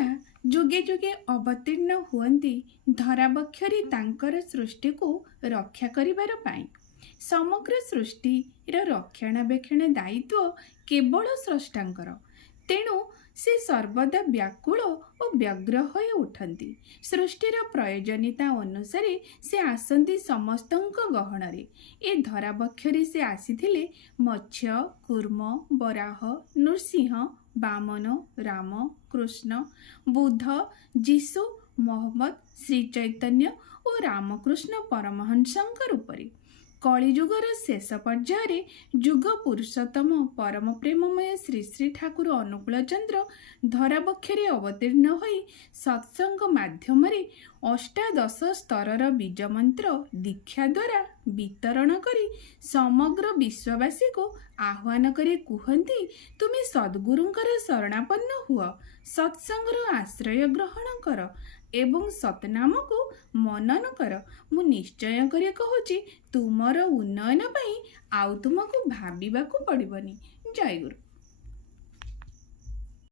ରାଜା ଯୁଗେ ଯୁଗେ ଅବତୀର୍ଣ୍ଣ ହୁଅନ୍ତି ଧରାବକ୍ଷରେ ତାଙ୍କର ସୃଷ୍ଟିକୁ ରକ୍ଷା କରିବାର ପାଇଁ। ସମଗ୍ର ସୃଷ୍ଟିର ରକ୍ଷଣାବେକ୍ଷଣ ଦାୟିତ୍ୱ କେବଳ ସ୍ରଷ୍ଟାଙ୍କର। ତେଣୁ ସେ ସର୍ବଦା ବ୍ୟାକୁଳ ଓ ବ୍ୟଗ୍ର ହୋଇ ଉଠନ୍ତି। ସୃଷ୍ଟିର ପ୍ରୟୋଜନୀୟତା ଅନୁସାରେ ସେ ଆସନ୍ତି ସମସ୍ତଙ୍କ ଗହଣରେ। ଏ ଧରାବକ୍ଷରେ ସେ ଆସିଥିଲେ ମତ୍ସ୍ୟ, କୁର୍ମ, ବରାହ, ନୃସିଂହ, ବାମନ, ରାମ, କୃଷ୍ଣ, ବୁଦ୍ଧ, ଯୀଶୁ, ମହମ୍ମଦ, ଶ୍ରୀ ଚୈତନ୍ୟ ଓ ରାମକୃଷ୍ଣ ପରମହଂସଙ୍କ ରୂପରେ। କଳିଯୁଗର ଶେଷ ପର୍ଯ୍ୟାୟରେ ଯୁଗ ପୁରୁଷୋତ୍ତମ ପରମ ପ୍ରେମମୟ ଶ୍ରୀ ଶ୍ରୀ ଠାକୁର ଅନୁକୂଳ ଚନ୍ଦ୍ର ଧରାବକ୍ଷରେ ଅବତୀର୍ଣ୍ଣ ହୋଇ ସତ୍ସଙ୍ଗ ମାଧ୍ୟମରେ ଅଷ୍ଟାଦଶ ସ୍ତରର ବୀଜମନ୍ତ୍ର ଦୀକ୍ଷା ଦ୍ୱାରା ବିତରଣ କରି ସମଗ୍ର ବିଶ୍ୱବାସୀକୁ ଆହ୍ୱାନ କରି କୁହନ୍ତି, ତୁମେ ସଦ୍ଗୁରୁଙ୍କର ଶରଣାପନ୍ନ ହୁଅ, ସତ୍ସଙ୍ଗର ଆଶ୍ରୟ ଗ୍ରହଣ କର ଏବଂ ସତନାମକୁ ମନନ କର। ମୁଁ ନିଶ୍ଚୟ କରି କହୁଛି, ତୁମର ଉନ୍ନୟନ ପାଇଁ ଆଉ ତୁମକୁ ଭାବିବାକୁ ପଡ଼ିବନି। ଜୟ ଗୁରୁ।